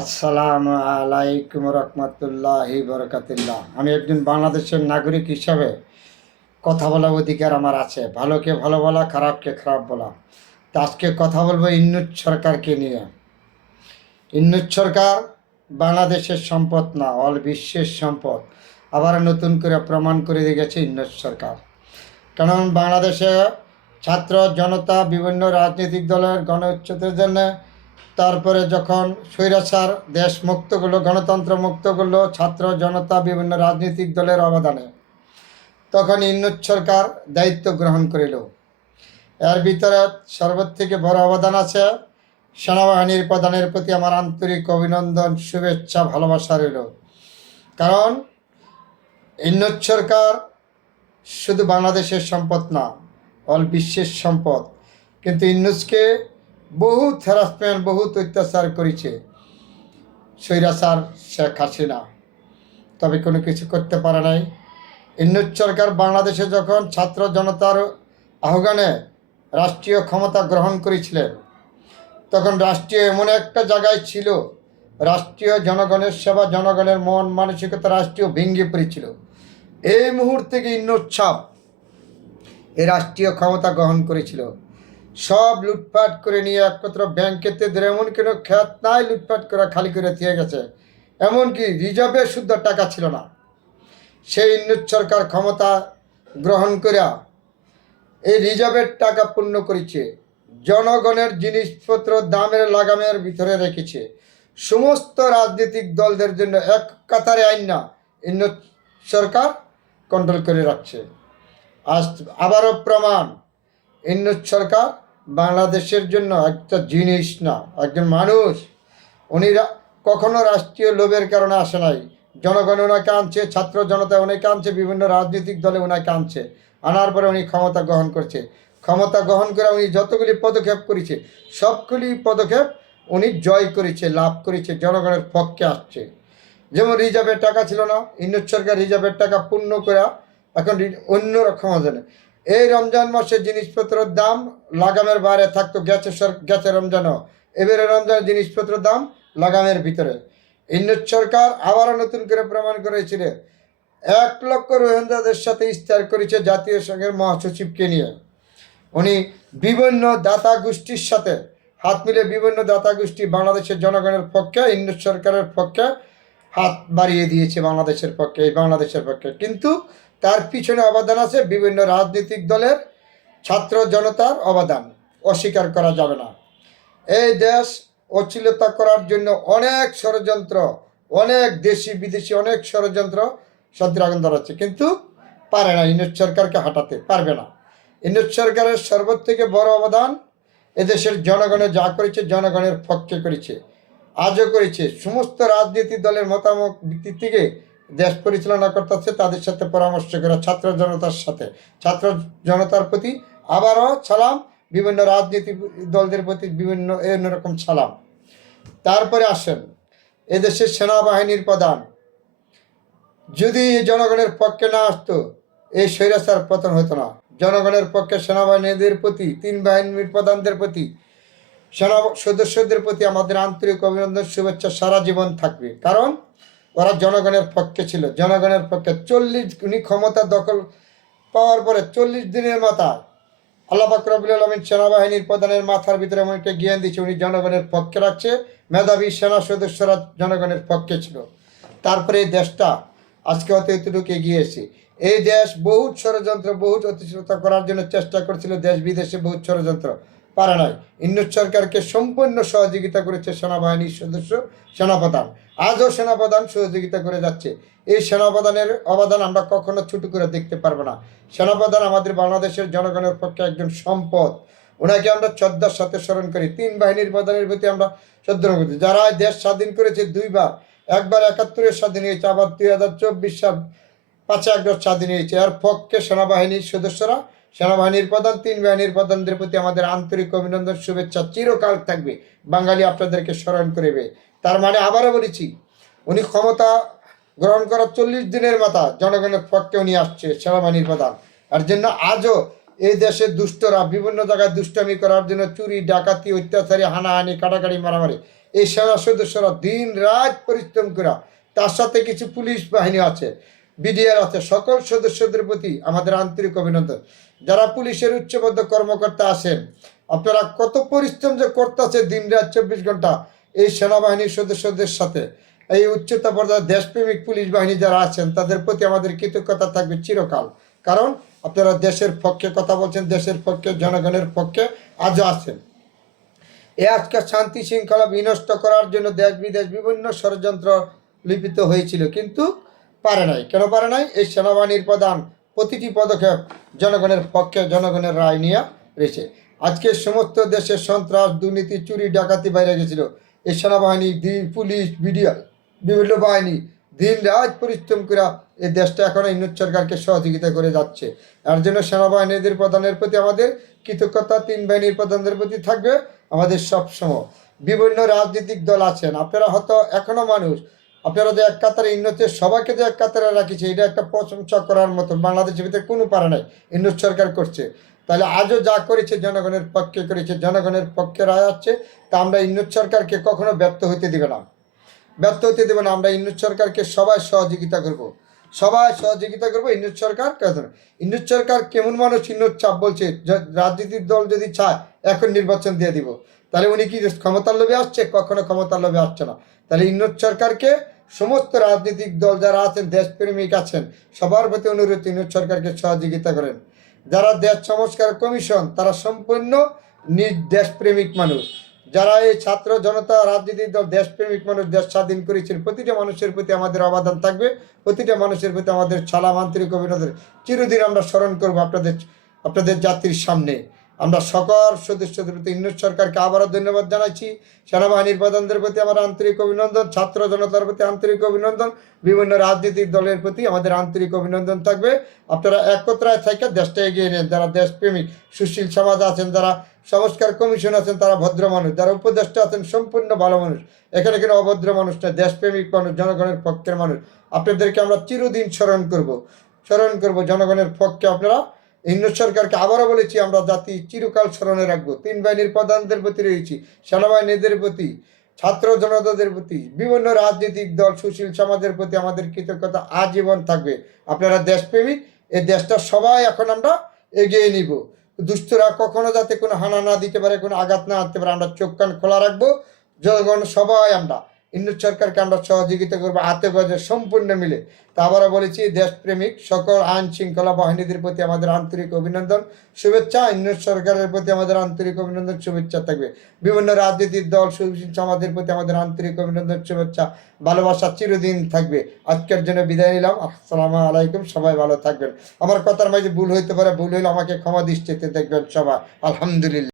আসসালামু আলাইকুম রহমতুল্লাহ বরকাতুল্লাহ। আমি একজন বাংলাদেশের নাগরিক হিসাবে কথা বলার অধিকার আমার আছে। ভালোকে ভালো বলা খারাপকে খারাপ বলা। তো আজকে কথা বলব ইন্নুজ সরকারকে নিয়ে। ইন্নুজ সরকার বাংলাদেশের সম্পদ না, অল বিশ্বের সম্পদ। আবার নতুন করে প্রমাণ করে দিয়ে গেছে ইন্নুজ সরকার। কারণ বাংলাদেশে ছাত্র, জনতা, বিভিন্ন রাজনৈতিক দলের গণ জন্য তারপরে যখন স্বৈরাচার দেশ মুক্ত করল, গণতন্ত্র মুক্ত করল, ছাত্র জনতা, বিভিন্ন রাজনৈতিক দলের অবদানে, তখন ইন্নুজ সরকার দায়িত্ব গ্রহণ করিল। এর ভিতরে সর্বত থেকে বড় অবদান আছে, সেনাবাহিনীর প্রধানের প্রতি আমার আন্তরিক অভিনন্দন, শুভেচ্ছা, ভালোবাসা রইল। কারণ ইন্নুজ সরকার শুধু বাংলাদেশের সম্পদ না, অল বিশ্বের সম্পদ। কিন্তু ইন্নুজকে বহুত হ্যারাসমেন্ট বহুত অত্যাচার করেছে। স্বৈরাচার শেখ হাসিনা। তবে কোনো কিছু করতে পারে নাই। ইন্নুজ সরকার বাংলাদেশে যখন ছাত্র জনতার আহ্বানে রাষ্ট্রীয় ক্ষমতা গ্রহণ করেছিলেন, তখন রাষ্ট্রীয় এমন একটা জায়গায় ছিল, রাষ্ট্রীয় জনগণের সেবা, জনগণের মন মানসিকতা রাষ্ট্রীয় ভেঙে পড়েছিল। এই মুহূর্তে কি ইন্নোচ্ছাপ এই রাষ্ট্রীয় ক্ষমতা গ্রহণ করেছিল? সব লুটপাট করে নিয়ে একমাত্র ব্যাংকেতে এমন কোনো খ্যাত নাই, লুটপাট করে খালি করে দিয়ে গেছে। এমনকি রিজার্ভে শুদ্ধ টাকা ছিল না। সেই ইন্নুজ সরকার ক্ষমতা গ্রহণ করিয়া এই রিজার্ভের টাকা পূর্ণ করেছে, জনগণের জিনিসপত্র দামের লাগামের ভিতরে রেখেছে। সমস্ত রাজনৈতিক দলদের জন্য এক কাতারে আইন না ইন্নুজ সরকার কন্ট্রোল করে রাখছে। আজ আবারও প্রমাণ ইন্নুজ সরকার বাংলাদেশের জন্য একটা জিনিস না, একজন মানুষ, উনি কখনো রাষ্ট্রীয় লোভের কারণে আসে নাই। জনগণ ওনাকে আনছে, ছাত্র জনতা ওনাকে আনছে, বিভিন্ন রাজনৈতিক দলে ওনাকে আনছে। আনার পরে উনি ক্ষমতা গ্রহণ করছে। ক্ষমতা গ্রহণ করে উনি যতগুলি পদক্ষেপ করেছে, সবগুলি পদক্ষেপ উনি জয় করেছে, লাভ করেছে, জনগণের পক্ষে আসছে। যেমন রিজার্ভের টাকা ছিল না ইন্নুজ সরকার রিজার্ভের টাকা পূর্ণ করে এখন রি- অন্যরকম হবে না এই রমজান মাসে জিনিসপত্রের দাম লাগামের বাইরে থাকতো গ্যাসের সর গ্যাসের রমজানও। এবারে রমজানের জিনিসপত্রের দাম লাগামের ভিতরে। ইন্নুজ সরকার আবারও নতুন করে প্রমাণ করেছিল এক লক্ষ রোহিঙ্গাদের সাথে ইস্তার করেছে জাতীয় সংঘের মহাসচিবকে নিয়ে। উনি বিভিন্ন দাতা গোষ্ঠীর সাথে, হাত মিলে বিভিন্ন দাতা গোষ্ঠী বাংলাদেশের জনগণের পক্ষে ইন্নুজ সরকারের পক্ষে হাত বাড়িয়ে দিয়েছে বাংলাদেশের পক্ষে, এই বাংলাদেশের পক্ষে। কিন্তু তার পিছনে অবদান আছে বিভিন্ন রাজনৈতিক দলের ছাত্র জনতার অবদান। অস্বীকার করা যাবে না। এই দেশ অচিলতা করার জন্য অনেক ষড়যন্ত্র, অনেক দেশি বিদেশি অনেক ষড়যন্ত্র সদ্রাগন ধরাচ্ছে কিন্তু পারে না ইউনিট সরকারকে হাঁটাতে, পারবে না। ইউনিট সরকারের সর্বত থেকে বড় অবদান এদেশের জনগণে যা করেছে, জনগণের পক্ষে করেছে। আজও করেছে। সমস্ত রাজনীতি দলের মতামত ভিত্তি থেকে দেশ পরিচালনা করতেছে, তাদের সাথে পরামর্শ করে ছাত্র জনতার সাথে। ছাত্র জনতার প্রতি আবারও সালাম, বিভিন্ন রাজনীতি দলদের প্রতি বিভিন্ন অন্যরকম সালাম। তারপরে আসেন, এদেশের সেনাবাহিনীর প্রধান। যদি জনগণের পক্ষে না আসতো, এই স্বৈরাচার পতন হতো না। জনগণের পক্ষে সেনাবাহিনীদের প্রতি, তিন বাহিনীর প্রধানদের প্রতি, সেনা সদস্যদের প্রতি আমাদের আন্তরিক অভিনন্দন, শুভেচ্ছা, সারা জীবন থাকবে। কারণ ওরা জনগণের পক্ষে ছিল। জনগণের পক্ষে চল্লিশ উনি ক্ষমতা দখল পাওয়ার পরে চল্লিশ দিনের মাথায় আল্লাহ বাকরবুল আলমিন সেনাবাহিনীর প্রধানের মাথার ভিতরে এমন একটা জ্ঞান দিচ্ছে উনি জনগণের পক্ষে রাখছে, মেধাবী সেনা সদস্যরা জনগণের পক্ষে ছিল। তারপরে এই দেশটা আজকে হয়তো এতটুকু এগিয়েছে এই দেশ বহুত ষড়যন্ত্র, বহুত অতিষ্ঠতা করার জন্য চেষ্টা করছিল, দেশ বিদেশে বহুত ষড়যন্ত্র পারে নাই। ইন্নুজ সরকারকে সম্পূর্ণ সহযোগিতা করেছে সেনাবাহিনীর সদস্য, সেনাপ্রধান। আজও সেনাপ্রধান সহযোগিতা করে যাচ্ছে। এই সেনাপ্রধানের অবদান আমরা কখনো ছোট করে দেখতে পারব না। সেনাপ্রধান আমাদের বাংলাদেশের জনগণের পক্ষে একজন সম্পদ। ওনাকে আমরা শ্রদ্ধার সাথে স্মরণ করি। তিন বাহিনীর প্রধানের প্রতি আমরা শ্রদ্ধা করি। যারা দেশ স্বাধীন করেছে দুইবার, একবার একাত্তরে স্বাধীন হয়েছে, আবার দুই হাজার চব্বিশ সাল পাঁচে আগস্ট স্বাধীন হয়েছে। এর পক্ষে সেনাবাহিনীর সদস্যরা, সেনাবাহিনীর প্রধান, তিন বাহিনীর প্রধানদের প্রতি আমাদের আন্তরিক অভিনন্দন, শুভেচ্ছা চিরকাল থাকবে। বাঙালি আপনাদেরকে স্মরণ করবে। তার মানে আবারও বলেছি, উনি ক্ষমতা গ্রহণ করার চল্লিশ দিনের মাথা জনগণের পক্ষে উনি আসছে সেনাবাহিনীর প্রধান। আর জন্য আজও এই দেশের দুষ্টরা, বিভিন্ন জায়গায় দুষ্টামি করার জন্য চুরি, ডাকাতি, অত্যাচারী, হানাহানি, কাটাকাটি, মারামারি, এই সেনা সদস্যরা দিন রাত পরিশ্রম করা, তার সাথে কিছু পুলিশ বাহিনী আছে, বিডিআর আছে, সকল সদস্যদের প্রতি আমাদের আন্তরিক অভিনন্দন। যারা পুলিশের উচ্চপদ কর্মকর্তা আছেন, আপনারা কত পরিশ্রম যে করতেছে দিন রাত চব্বিশ ঘণ্টা এই সেনাবাহিনীর সদস্যদের সাথে। এই উচ্চতা পর্যায়ে দেশপ্রেমিক পুলিশ বাহিনী যারা আছেন, তাদের প্রতি আমাদের কৃতজ্ঞতা থাকবে চিরকাল। কারণ আপনারা দেশের পক্ষে কথা বলছেন, দেশের পক্ষে, জনগণের পক্ষে আজও আছেন। এ আজকে শান্তি শৃঙ্খলা বিনষ্ট করার জন্য দেশ বিদেশ বিভিন্ন ষড়যন্ত্র লিপিত হয়েছিল, কিন্তু পারে নাই। কেন পারে নাই? এই সেনাবাহিনীর প্রধান প্রতিটি পদক্ষেপ জনগণের পক্ষে, জনগণের রায় নিয়ে রয়েছে। আজকে সমস্ত দেশের সন্ত্রাস, দুর্নীতি, চুরি, ডাকাতি বাইরে গেছিল। এই সেনাবাহিনী পুলিশ বিডিআ বিভিন্ন বাহিনী দিন রাত পরিশ্রম করে এই দেশটা এখন ইন্নুত সরকারকে সহযোগিতা করে যাচ্ছে। এর জন্য সেনাবাহিনীদের প্রধানের প্রতি আমাদের কৃতজ্ঞতা, তিন বাহিনীর প্রধানদের প্রতি থাকবে আমাদের সবসময় বিভিন্ন রাজনৈতিক দল আছেন, আপনারা হয়তো এখনও মানুষ। আপনারা যে এক কাতারে ইন্নতের সবাইকে যে এক কাতারে রাখিছে, এটা একটা প্রশংসা করার মতো। বাংলাদেশের ভিতরে কোনো পারা নাই ইন্নত সরকার করছে। তাহলে আজও যা করেছে জনগণের পক্ষে করেছে, জনগণের পক্ষে রায় আসছে, তা আমরা ইন্নত সরকারকে কখনো ব্যর্থ হতে দেবে না। ব্যর্থ হতে দেবে না, আমরা ইন্নুত সরকারকে সবাই সহযোগিতা করব। সবাই সহযোগিতা করব ইন্নুত সরকার ইন্নুত সরকার কেমন মানুষ ইন্নুত চাপ বলছে রাজনীতির দল যদি চায়, এখন নির্বাচন দিয়ে দিব। তাহলে উনি কি ক্ষমতার লোভে আসছে? কখনো ক্ষমতার লোভে আসছে না। তাহলে ইন্নুত সরকারকে সমস্ত রাজনৈতিক দল যারা আছেন, দেশপ্রেমিক আছেন, সবার প্রতি অনুরোধ ইন্নুত সরকারকে সহযোগিতা করেন। যারা দেশ সংস্কার কমিশন, তারা সম্পূর্ণ নিজ দেশপ্রেমিক মানুষ। যারা এই ছাত্র জনতা রাজনীতি দল দেশপ্রেমিক মানুষ, দেশ স্বাধীন করেছেন, প্রতিটা মানুষের প্রতি আমাদের অবদান থাকবে, প্রতিটা মানুষের প্রতি আমাদের ছালা আন্তরিক অভিনন্দন। চিরদিন আমরা স্মরণ করব আপনাদের আপনাদের জাতির সামনে। আমরা সকল সদস্যদের প্রতি ইন্নুত সরকারকে আবারও ধন্যবাদ জানাচ্ছি। সেনাবাহিনীর প্রধানদের প্রতি আমার আন্তরিক অভিনন্দন, ছাত্র জনতার প্রতি আন্তরিক অভিনন্দন, বিভিন্ন রাজনৈতিক দলের প্রতি আমাদের আন্তরিক অভিনন্দন থাকবে। আপনারা একত্রায় থেকে দেশটা এগিয়ে নেন, যারা দেশপ্রেমিক, সুশীল সমাজ আছেন, যারা সংস্কার কমিশন আছেন, তারা ভদ্র মানুষ, যারা উপদেষ্টা আছেন, সম্পূর্ণ ভালো মানুষ। এখানে কিন্তু অভদ্র মানুষ না দেশপ্রেমিক মানুষ, জনগণের পক্ষের মানুষ। আপনাদেরকে আমরা চিরদিন স্মরণ করব স্মরণ করব জনগণের পক্ষে আপনারা ইন্দ্র সরকারকে আবারও বলেছি, আমরা জাতি চিরকাল স্মরণে রাখব। তিন বাহিনীর প্রধানদের প্রতি রয়েছি, সেনাবাহিনীদের প্রতি, ছাত্র জনতাদের প্রতি, বিভিন্ন রাজনৈতিক দল, সুশীল সমাজের প্রতি আমাদের কৃতজ্ঞতা আজীবন থাকবে। আপনারা দেশপ্রেমিক, এই দেশটা সবাই এখন আমরা এগিয়ে নিব। দুষ্টরা কখনো যাতে কোনো হানা না দিতে পারে, কোনো আঘাত না আনতে পারে, আমরা চোখ কান খোলা রাখব। জনগণ সবাই আমরা ইন্দু সরকারকে আমরা সহযোগিতা করব, হাতে গজে সম্পূর্ণ মিলে। তা আবারও বলেছি, দেশপ্রেমিক সকল আইন শৃঙ্খলা বাহিনীদের প্রতি আমাদের আন্তরিক অভিনন্দন, শুভেচ্ছা, ইন্দু সরকারের প্রতি আমাদের আন্তরিক অভিনন্দন, শুভেচ্ছা থাকবে। বিভিন্ন রাজনৈতিক দল, সুশীল সমাজের প্রতি আমাদের আন্তরিক অভিনন্দন, শুভেচ্ছা, ভালোবাসা চিরদিন থাকবে। আজকের জন্য বিদায় নিলাম। আসসালামু আলাইকুম, সবাই ভালো থাকবেন। আমার কথার মাঝে ভুল হইতে পারে, ভুল হইলে আমাকে ক্ষমা দৃষ্টিতে দেখবেন সবাই। আলহামদুলিল্লাহ।